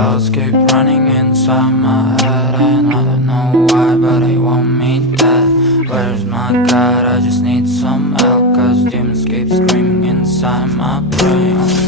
thoughts keep running inside my head, and I don't know why, but I want me dead. Where's my God? I just need some help, cause demons keep screaming inside my brain.